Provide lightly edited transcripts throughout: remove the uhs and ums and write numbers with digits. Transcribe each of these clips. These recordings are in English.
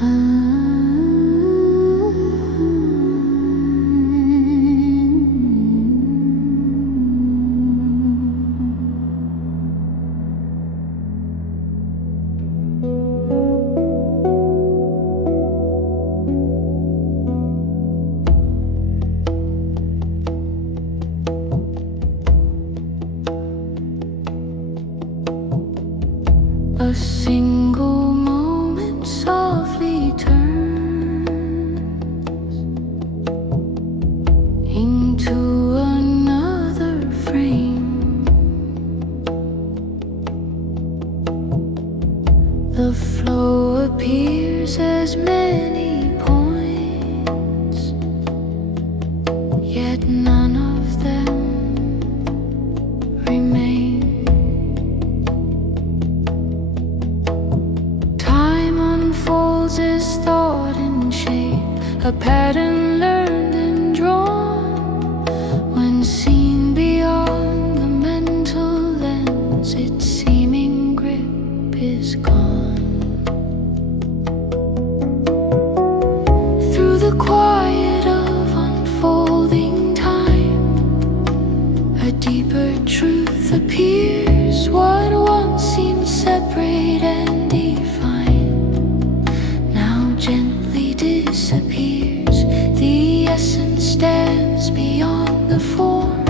A single moment softly turns into another frame. The flow appears as many points, yet none of them remain. As thought and shape, a pattern learned and drawn. When seen beyond the mental lens, its seeming grip is gone. Through the quiet of unfolding time, a deeper truth appears. What once seemed separate and defined gently disappears. The essence stands beyond the form,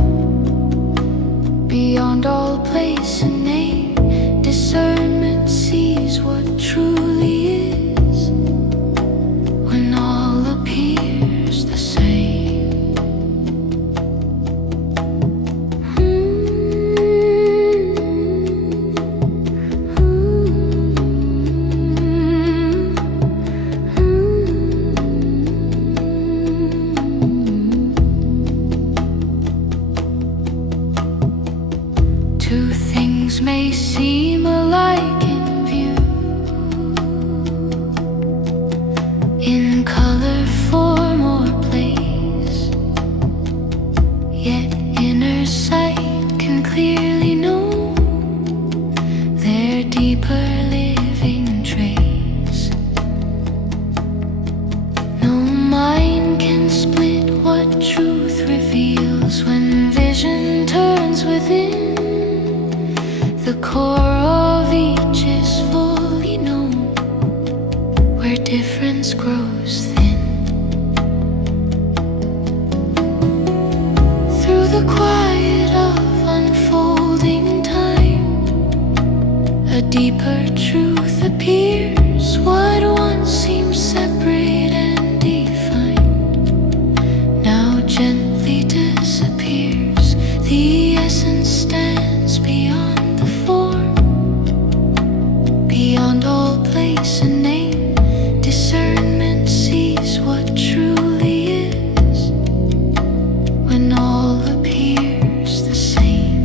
beyond all place and name. Discernment sees what truly is when all appears the same. Two things may seem alike in view, in color, form, or place, yet inner sight can clearly know their deeper living trace. No mind can split what truth reveals when vision turns within. The core of each is fully known, where difference grows thin. Through the quiet of unfolding time, a deeper truth appears. What once seemed separate and defined now gently disappears. The essence stands beyond beyond all place and name. Discernment sees what truly is when all appears the same.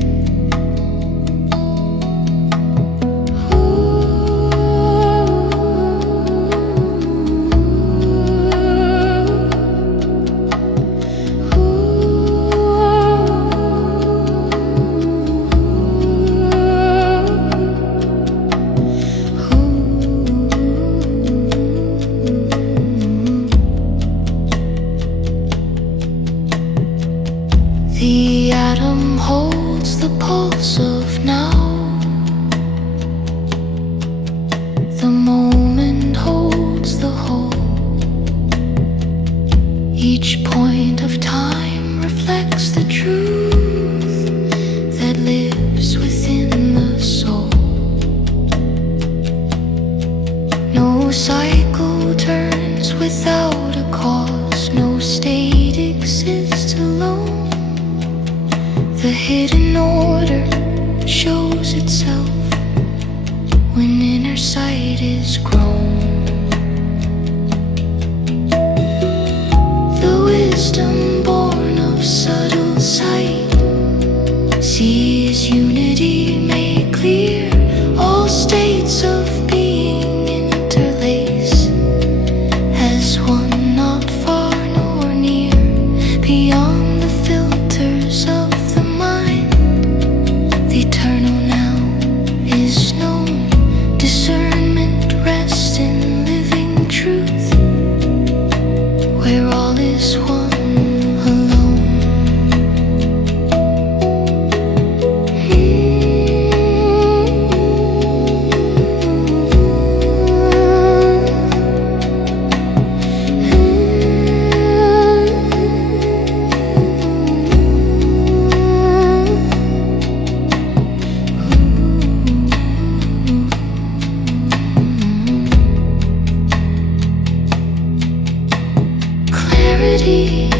The atom holds the pulse of now. The moment holds the whole. Each point of time reflects the truth that lives within the soul. No cycle turns without a cause. No state exists alone. The hidden order shows itself when inner sight is grown. The wisdom born of subtle sight sees unity made clear. All states of being interlace as one, not far nor near, beyond the filters of the eternal now is known. Discernment rests city.